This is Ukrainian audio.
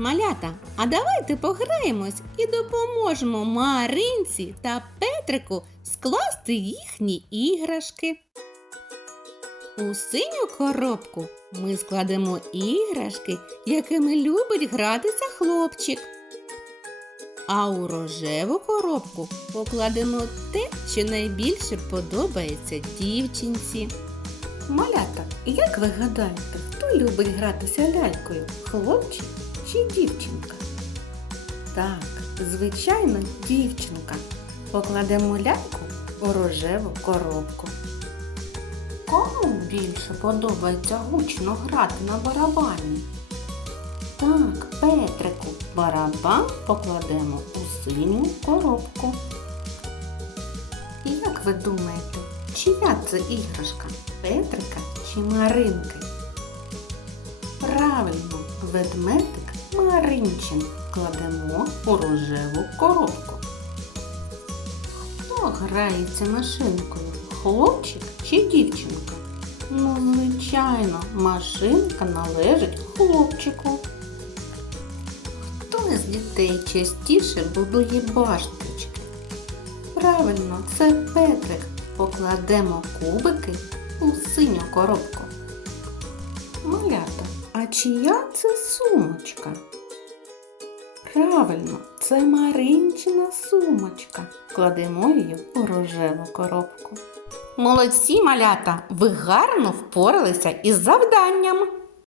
Малята, а давайте пограємось і допоможемо Маринці та Петрику скласти їхні іграшки. У синю коробку ми складемо іграшки, якими любить гратися хлопчик. А у рожеву коробку покладемо те, що найбільше подобається дівчинці. Малята, як ви гадаєте, хто любить гратися лялькою? Хлопчик чи дівчинка? Так, звичайно, дівчинка. Покладемо ляльку у рожеву коробку. Кому більше подобається гучно грати на барабані? Так, Петрику, барабан покладемо у синю коробку. І як ви думаєте, чия це іграшка? Петрика чи Маринки? Правильно, ведмедик Маринчин кладемо у рожеву коробку. Хто грається машинкою? Хлопчик чи дівчинка? Ну, звичайно, машинка належить хлопчику. Хто із дітей частіше будує башточки? Правильно, це Петрик. Покладемо кубики у синю коробку. Чия це сумочка? Правильно, це Маринчина сумочка. Кладемо її у рожеву коробку. Молодці, малята! Ви гарно впоралися із завданням.